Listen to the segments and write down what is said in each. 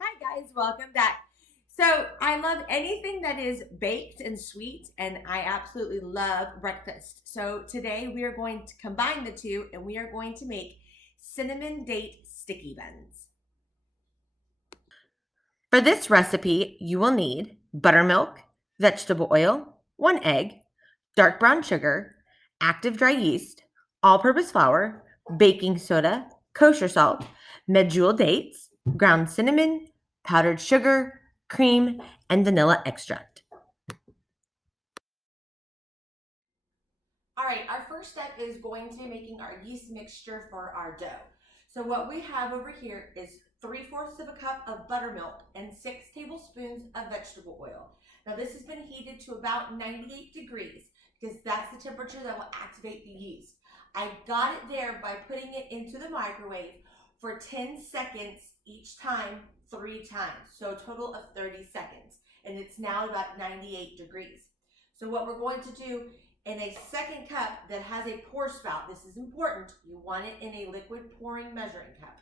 Hi guys, welcome back. So I love anything that is baked and sweet, and I absolutely love breakfast. So today we are going to combine the two and we are going to make cinnamon date sticky buns. For this recipe, you will need buttermilk, vegetable oil, 1 egg, dark brown sugar, active dry yeast, all purpose flour, baking soda, kosher salt, medjool dates, ground cinnamon, powdered sugar, cream, and vanilla extract. All right, our first step is going to be making our yeast mixture for our dough. So what we have over here is 3/4 of a cup of buttermilk and 6 tablespoons of vegetable oil. Now this has been heated to about 98 degrees because that's the temperature that will activate the yeast. I got it there by putting it into the microwave for 10 seconds each time, 3 times. So a total of 30 seconds. And it's now about 98 degrees. So what we're going to do in a second cup that has a pour spout, this is important, you want it in a liquid pouring measuring cup.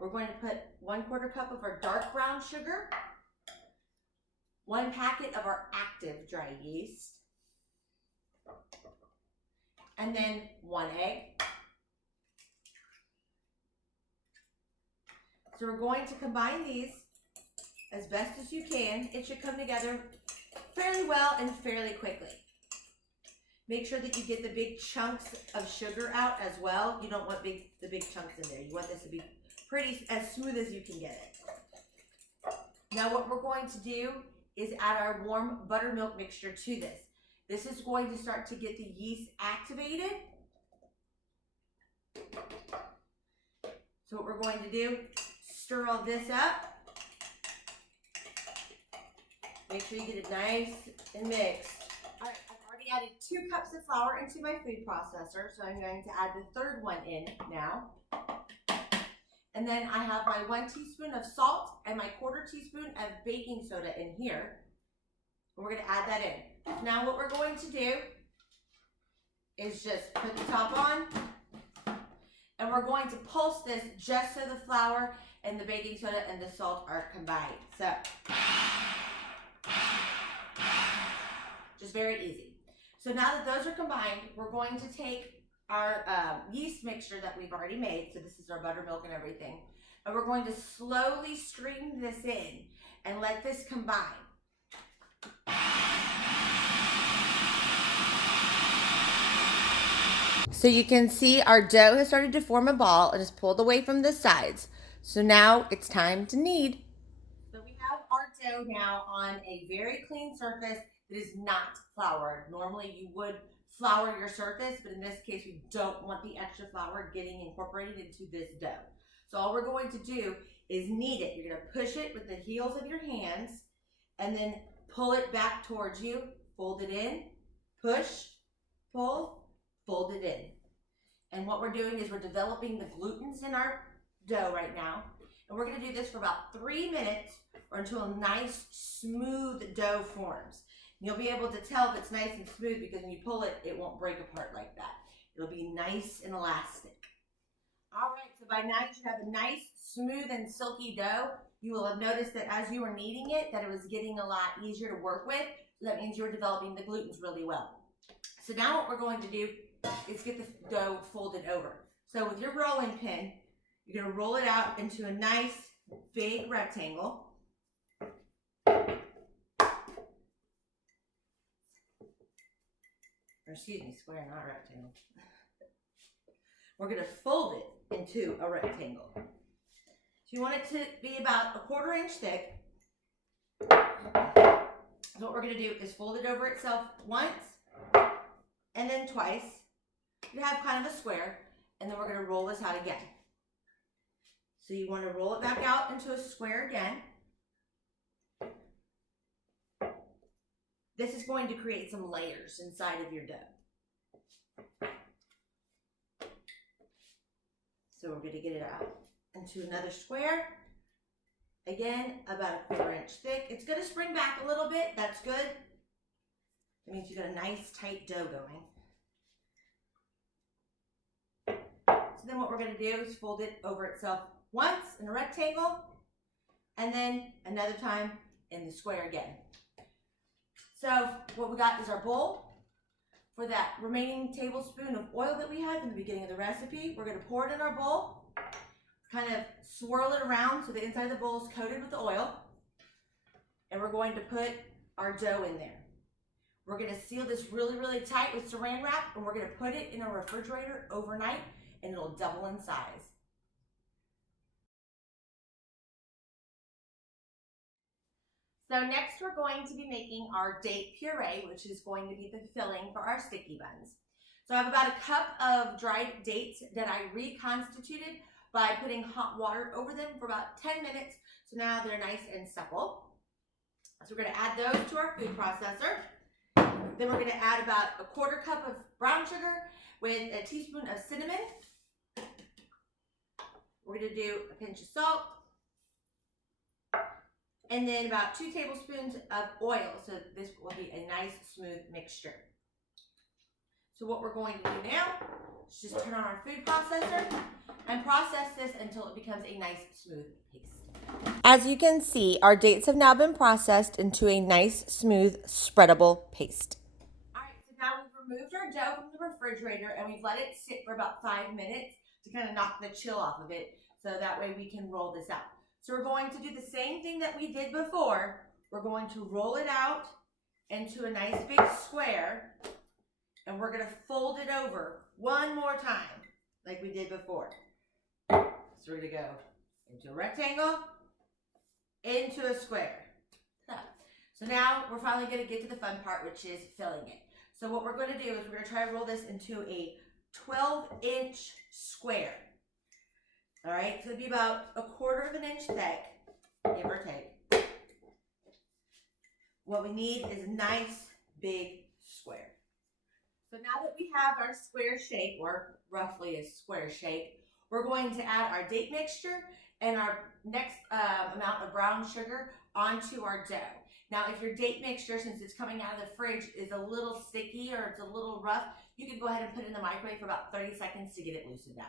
We're going to put 1/4 cup of our dark brown sugar, 1 packet of our active dry yeast, and then 1 egg. So we're going to combine these as best as you can. It should come together fairly well and fairly quickly. Make sure that you get the big chunks of sugar out as well. You don't want the big chunks in there. You want this to be pretty as smooth as you can get it. Now what we're going to do is add our warm buttermilk mixture to this. This is going to start to get the yeast activated. So what we're going to do, stir all this up. Make sure you get it nice and mixed. All right, I've already added 2 cups of flour into my food processor, so I'm going to add the third one in now. And then I have my 1 teaspoon of salt and my 1/4 teaspoon of baking soda in here. And we're going to add that in. Now what we're going to do is just put the top on, and we're going to pulse this just so the flour and the baking soda and the salt are combined. So just very easy. So now that those are combined, we're going to take our yeast mixture that we've already made. So this is our buttermilk and everything. And we're going to slowly stream this in and let this combine. So you can see our dough has started to form a ball and is pulled away from the sides. So now it's time to knead. So we have our dough now on a very clean surface that is not floured. Normally you would flour your surface, but in this case we don't want the extra flour getting incorporated into this dough. So all we're going to do is knead it. You're going to push it with the heels of your hands and then pull it back towards you, fold it in, push, pull, fold it in. And what we're doing is we're developing the glutens in our dough right now. And we're going to do this for about 3 minutes or until a nice smooth dough forms. And you'll be able to tell if it's nice and smooth because when you pull it, it won't break apart like that. It'll be nice and elastic. All right, so by now you should have a nice, smooth, and silky dough. You will have noticed that as you were kneading it, that it was getting a lot easier to work with. So that means you're developing the glutens really well. So now what we're going to do is get the dough folded over. So with your rolling pin, you're going to roll it out into a nice big rectangle. Or excuse me, square, not rectangle. We're going to fold it into a rectangle. So you want it to be about a 1/4 inch thick. So what we're going to do is fold it over itself once and then twice. You have kind of a square, and then we're going to roll this out again. So you want to roll it back out into a square again. This is going to create some layers inside of your dough. So we're going to get it out into another square. Again, about a 1/4 inch thick. It's going to spring back a little bit. That's good. That means you got a nice tight dough going. So then what we're going to do is fold it over itself once in a rectangle. and then another time in the square again. So what we got is our bowl. For that remaining tablespoon of oil that we had in the beginning of the recipe, we're going to pour it in our bowl, kind of swirl it around so the inside of the bowl is coated with the oil, and we're going to put our dough in there. We're going to seal this really, really tight with saran wrap, and we're going to put it in a refrigerator overnight, and it'll double in size. So next we're going to be making our date puree, which is going to be the filling for our sticky buns. So I have about a cup of dried dates that I reconstituted by putting hot water over them for about 10 minutes. So now they're nice and supple. So we're going to add those to our food processor. Then we're going to add about a quarter cup of brown sugar with a teaspoon of cinnamon. We're going to do a pinch of salt. And then about 2 tablespoons of oil, so this will be a nice smooth mixture. So what we're going to do now is just turn on our food processor and process this until it becomes a nice smooth paste. As you can see, our dates have now been processed into a nice smooth spreadable paste. Alright, so now we've removed our dough from the refrigerator and we've let it sit for about 5 minutes to kind of knock the chill off of it, so that way we can roll this out. So we're going to do the same thing that we did before. We're going to roll it out into a nice big square, and we're going to fold it over one more time like we did before. So we're going to go into a rectangle, into a square. So now we're finally going to get to the fun part, which is filling it. So what we're going to do is we're going to try to roll this into a 12-inch square. All right, so it'll be about 1/4 inch thick, give or take. What we need is a nice big square. So now that we have our square shape, or roughly a square shape, we're going to add our date mixture and our next amount of brown sugar onto our dough. Now, if your date mixture, since it's coming out of the fridge, is a little sticky or it's a little rough, you can go ahead and put it in the microwave for about 30 seconds to get it loosened up.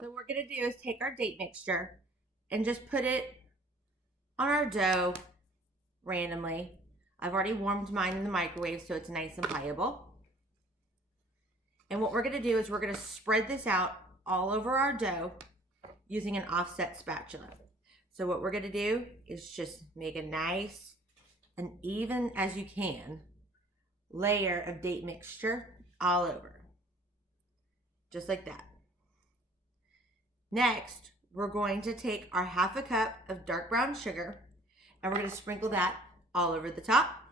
So what we're going to do is take our date mixture and just put it on our dough randomly. I've already warmed mine in the microwave so it's nice and pliable. And what we're going to do is we're going to spread this out all over our dough using an offset spatula. So what we're going to do is just make a nice and even as you can layer of date mixture all over. Just like that. Next, we're going to take our 1/2 cup of dark brown sugar and we're going to sprinkle that all over the top.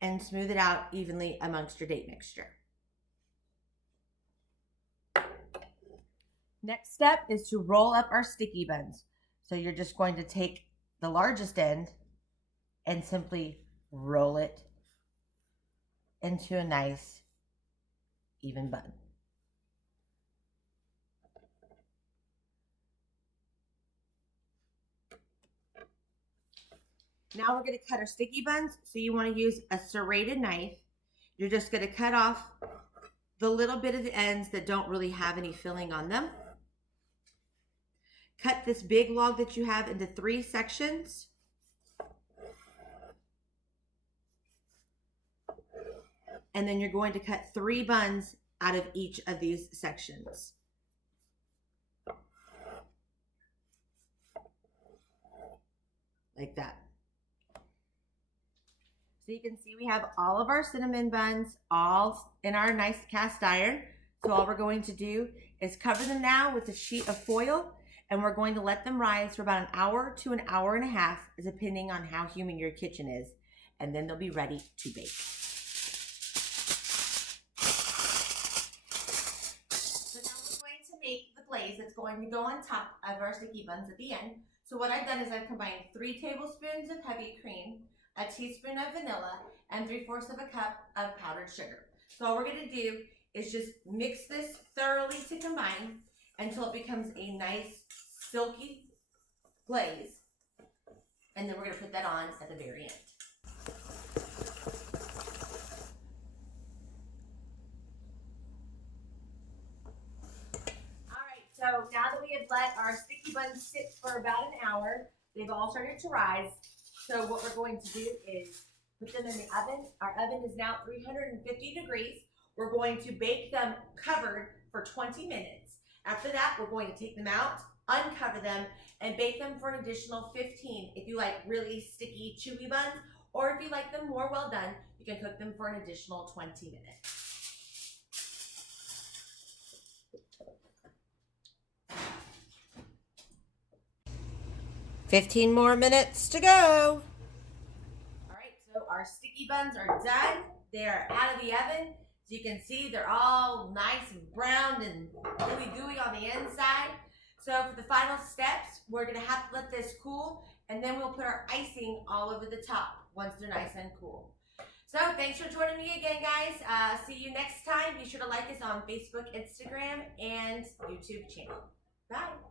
And smooth it out evenly amongst your date mixture. Next step is to roll up our sticky buns. So you're just going to take the largest end and simply roll it into a nice even bun. Now we're going to cut our sticky buns. So you want to use a serrated knife. You're just going to cut off the little bit of the ends that don't really have any filling on them. Cut this big log that you have into 3 sections. And then you're going to cut 3 buns out of each of these sections. Like that. So you can see we have all of our cinnamon buns all in our nice cast iron. So all we're going to do is cover them now with a sheet of foil, and we're going to let them rise for about 1 hour to 1.5 hours, depending on how humid your kitchen is, and then they'll be ready to bake. So now we're going to make the glaze that's going to go on top of our sticky buns at the end. So what I've done is I've combined 3 tablespoons of heavy cream, a teaspoon of vanilla, and 3/4 of a cup of powdered sugar. So all we're going to do is just mix this thoroughly to combine until it becomes a nice silky glaze. And then we're going to put that on at the very end. did let our sticky buns sit for about an hour. They've all started to rise. So what we're going to do is put them in the oven. Our oven is now 350 degrees. We're going to bake them covered for 20 minutes. After that, we're going to take them out, uncover them, and bake them for an additional 15 if you like really sticky, chewy buns, or if you like them more well done, you can cook them for an additional 20 minutes. 15 more minutes to go. All right, so our sticky buns are done. They are out of the oven. So you can see they're all nice and browned and gooey on the inside. So for the final steps, we're gonna have to let this cool, and then we'll put our icing all over the top once they're nice and cool. So thanks for joining me again, guys. See you next time. Be sure to like us on Facebook, Instagram, and YouTube channel. Bye.